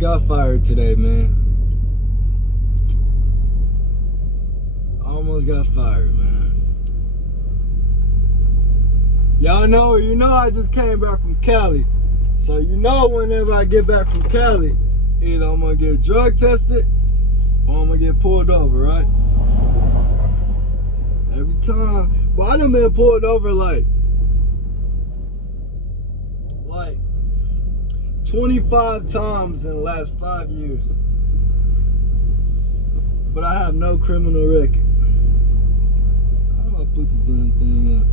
got fired today, man. Almost got fired, man. Y'all know, I just came back from Cali. So whenever I get back from Cali, either I'm gonna get drug tested or I'm gonna get pulled over, right? Every time. But I done been pulled over like 25 times in the last 5 years. But I have no criminal record. How do I put the damn thing up?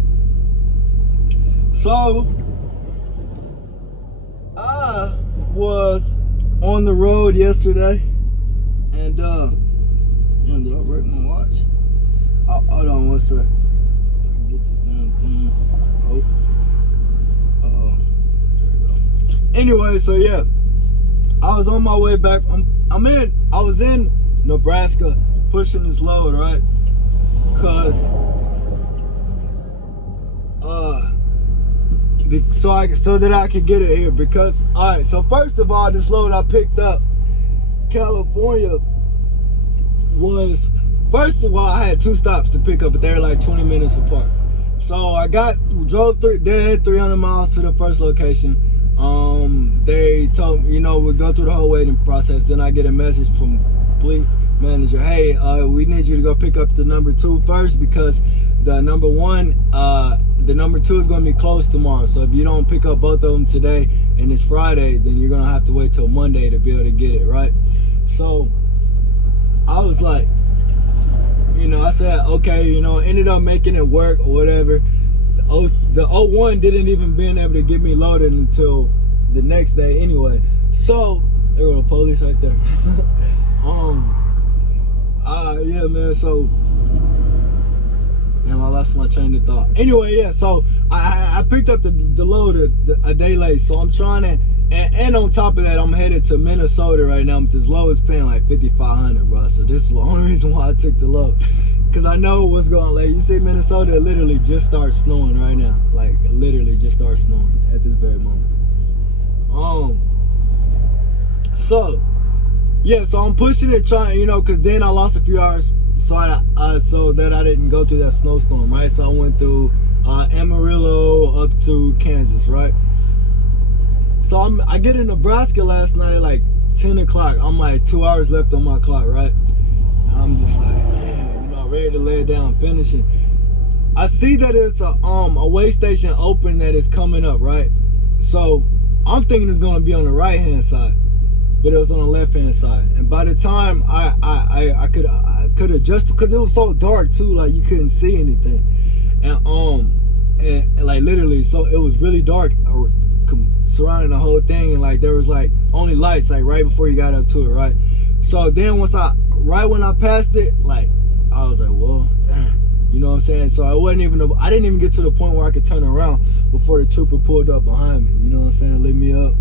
So, I was on the road yesterday and did I break my watch? Oh, hold on one sec. Get this damn thing to open. There we go. Anyway, so yeah, I was on my way back. I was in Nebraska pushing this load, right? Cause so that I could get it here. Because alright, so first of all, this load I picked up, California, was, first of all, I had 2 stops to pick up, but they're like 20 minutes apart. So I drove dead 300 miles to the first location. They told me, we go through the whole waiting process. Then I get a message from fleet manager, hey, we need you to go pick up the number 2 first, because the number 2 is going to be closed tomorrow. So if you don't pick up both of them today and it's Friday, then you're going to have to wait till Monday to be able to get it, right? So I was like, I said, okay, ended up making it work or whatever. The 01 didn't even been able to get me loaded until the next day anyway. So there were the police right there. Yeah, man, so damn, I lost my train of thought. Anyway, yeah, so I picked up the load a day late, so I'm trying to, and on top of that, I'm headed to Minnesota right now. This load is paying like $5,500, bro. So this is the only reason why I took the load, because I know what's going on. Like, you see, Minnesota, it literally just starts snowing right now. Like, literally just starts snowing at this very moment. So yeah, so I'm pushing it, trying, because then I lost a few hours, so that I didn't go through that snowstorm, right? So I went through Amarillo up to Kansas, right? So I get in Nebraska last night at like 10 o'clock. I'm like 2 hours left on my clock, right? And I'm just like, man, ready to lay it down, finishing. I see that it's a weigh station open that is coming up, right? So I'm thinking it's gonna be on the right hand side, but it was on the left hand side. And by the time I could adjust, because it was so dark too, like you couldn't see anything. And like literally, so it was really dark surrounding the whole thing, and like there was like only lights like right before you got up to it, right? So then right when I passed it, like I was like, well, damn. You know what I'm saying? So I didn't even get to the point where I could turn around before the trooper pulled up behind me. You know what I'm saying? Lit me up.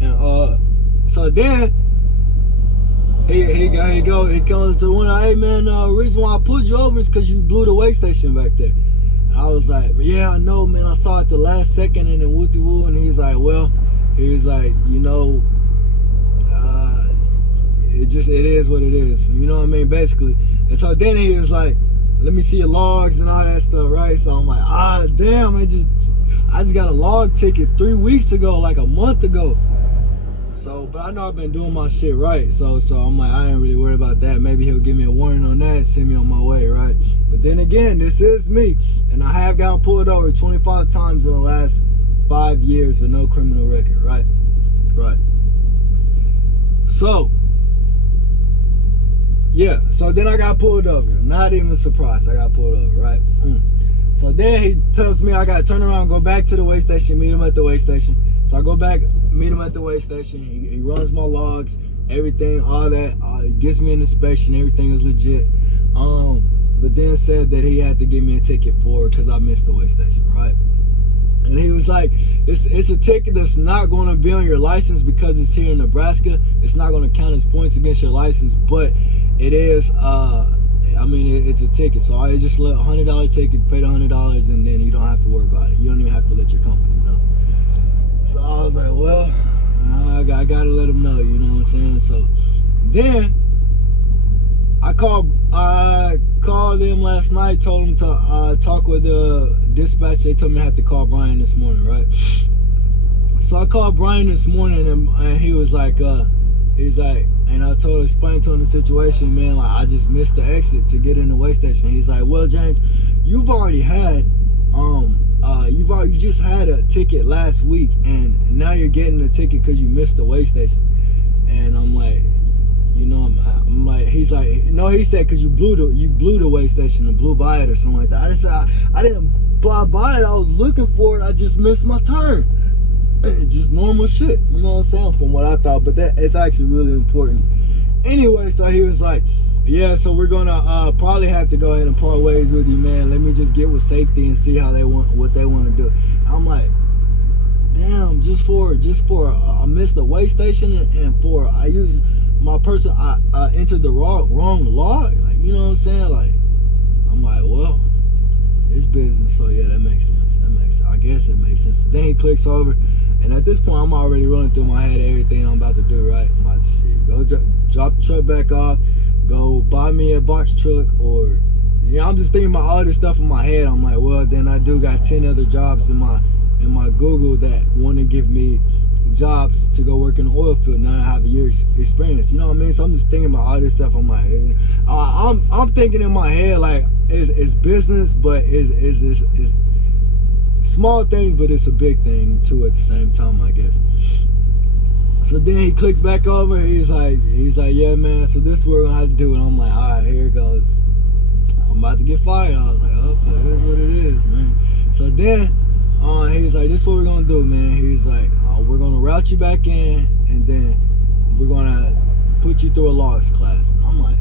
And so then he comes to the window, hey man, the reason why I pulled you over is because you blew the weigh station back there. And I was like, yeah, I know, man, I saw it the last second, and then wooty woo. And he's like, it is what it is. You know what I mean? Basically. And so then he was like, let me see your logs and all that stuff, right? So I'm like, damn, I just got a log ticket 3 weeks ago, like a month ago. So, but I know I've been doing my shit right. So I'm like, I ain't really worried about that. Maybe he'll give me a warning on that and send me on my way, right? But then again, this is me. And I have gotten pulled over 25 times in the last 5 years with no criminal record, right? Right. So, yeah, so then I got pulled over. Not even surprised I got pulled over, right? So then he tells me I got to turn around, go back to the weigh station, meet him at the weigh station. So I go back, meet him at the weigh station. He runs my logs, everything, all that. Gives me an inspection. Everything is legit. But then said that he had to give me a ticket for it because I missed the weigh station, right? And he was like, it's a ticket that's not going to be on your license because it's here in Nebraska. It's not going to count as points against your license, but it is, it's a ticket. So I just let $100 ticket, pay the $100, and then you don't have to worry about it. You don't even have to let your company know. So I was like, well, I gotta let them know, you know what I'm saying? So then I called them last night, told them to talk with the dispatch. They told me I had to call Brian this morning, right? So I called Brian this morning, and he was like, and I explained to him the situation, man. Like, I just missed the exit to get in the way station. He's like, well, James, you've already had, you just had a ticket last week, and now you're getting a ticket because you missed the way station. And I'm like, you know, I'm like, he's like, no, he said because you blew the way station and blew by it or something like that. I just said I didn't fly by it. I was looking for it. I just missed my turn. Just normal shit, you know what I'm saying, from what I thought, but that it's actually really important. Anyway, so he was like, yeah, so we're gonna probably have to go ahead and part ways with you, man. Let me just get with safety and see how what they want to do. I'm like, damn, just for I missed the way station and for I used my person, I entered the wrong log, like, you know what I'm saying? Like, I'm like, well, it's business, so yeah, that makes sense. I guess it makes sense. Then he clicks over, and at this point, I'm already running through my head everything I'm about to do, right? I'm about to see, go drop the truck back off, go buy me a box truck, or, you know, I'm just thinking about all this stuff in my head. I'm like, well, then I do got 10 other jobs in my Google that want to give me jobs to go work in the oil field. Now I have a year's experience, you know what I mean? So I'm just thinking about all this stuff. I'm like, I'm thinking in my head, like, it's business, but it's small things, but it's a big thing too at the same time, I guess. So then he clicks back over. He's like, yeah, man. So this is what we're gonna have to do. And I'm like, all right, here it goes. I'm about to get fired. I was like, oh, but it is what it is, man. So then he's like, this is what we're gonna do, man. He's like, we're gonna route you back in, and then we're gonna put you through a logs class. And I'm like,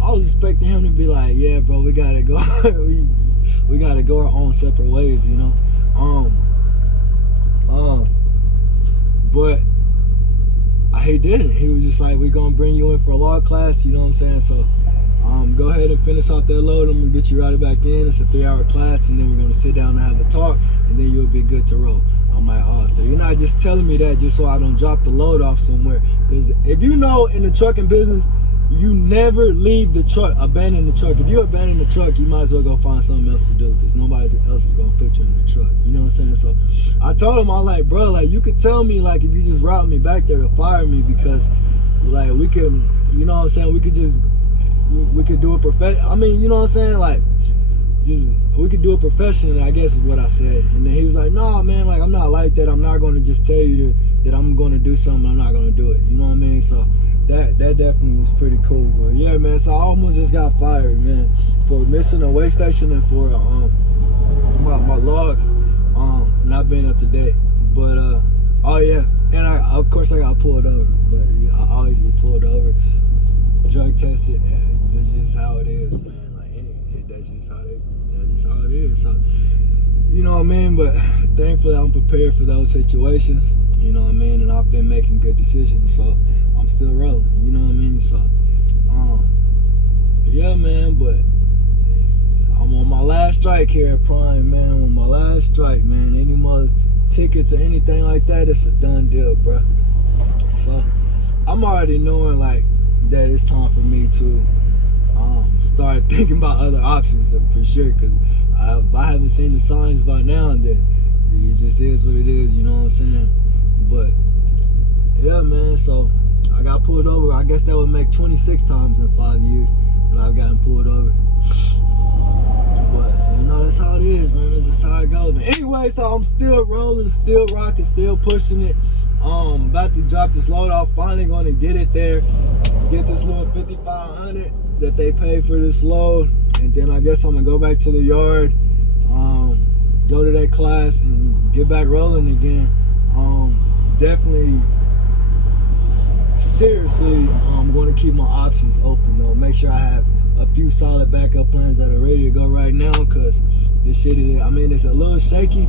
I was expecting him to be like, yeah, bro, we gotta go. we gotta go our own separate ways, you know. But he didn't. He was just like, we're gonna bring you in for a log class, you know what I'm saying? So go ahead and finish off that load. I'm gonna get you routed back in. It's a 3-hour class, and then we're gonna sit down and have a talk, and then you'll be good to roll. I'm like, oh, so you're not just telling me that just so I don't drop the load off somewhere? Because if you know, in the trucking business, you never leave the truck, abandon the truck. If you abandon the truck, you might as well go find something else to do, because nobody else is gonna put you in the truck. You know what I'm saying? So I told him, I'm like, bro, like, you could tell me, like, if you just route me back there to fire me, because, like, we can, you know what I'm saying? We could do it I mean, you know what I'm saying? Like, we could do it professionally, I guess is what I said. And then he was like, no, man, like, I'm not like that. I'm not going to just tell you that I'm going to do something, I'm not going to do it. You know what I mean? So that definitely was pretty cool. But yeah, man, so I almost just got fired, man, for missing a way station and for my logs not being up to date. But oh yeah, and of course I got pulled over. But you know, I always get pulled over, drug tested. That's just how it is, man. Like, that's just how it is. So, you know what I mean? But thankfully I'm prepared for those situations, you know what I mean? And I've been making good decisions, so I'm still rolling, you know what I mean? So yeah, man, but I'm on my last strike here at Prime, man. I'm on my last strike, man. Any more tickets or anything like that, it's a done deal, bro. So I'm already knowing, like, that it's time for me to start thinking about other options, for sure, because if I haven't seen the signs by now, then it just is what it is, you know what I'm saying? But yeah, man, so I got pulled over. I guess that would make 26 times in 5 years that I've gotten pulled over. But you know, that's how it is, man. That's just how it goes. But anyway, so I'm still rolling, still rocking, still pushing it. About to drop this load off. Finally going to get it there. Get this little 5,500 that they pay for this load, and then I guess I'm gonna go back to the yard, go to that class, and get back rolling again. Definitely, seriously, I'm going to keep my options open though. Make sure I have a few solid backup plans that are ready to go right now, because this shit is, I mean, it's a little shaky.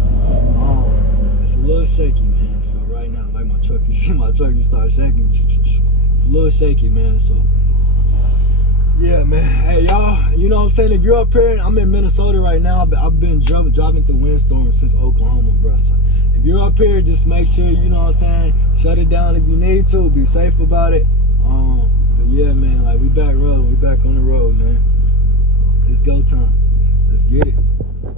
It's a little shaky, man. So right now, like my truck, you see my truck just start shaking. It's a little shaky, man. So yeah, man. Hey, y'all, you know what I'm saying? If you're up here, I'm in Minnesota right now. I've been driving through windstorms since Oklahoma, bro. So if if you're up here, just make sure, you know what I'm saying, shut it down if you need to. Be safe about it. But yeah, man, like we back rolling. We back on the road, man. It's go time. Let's get it.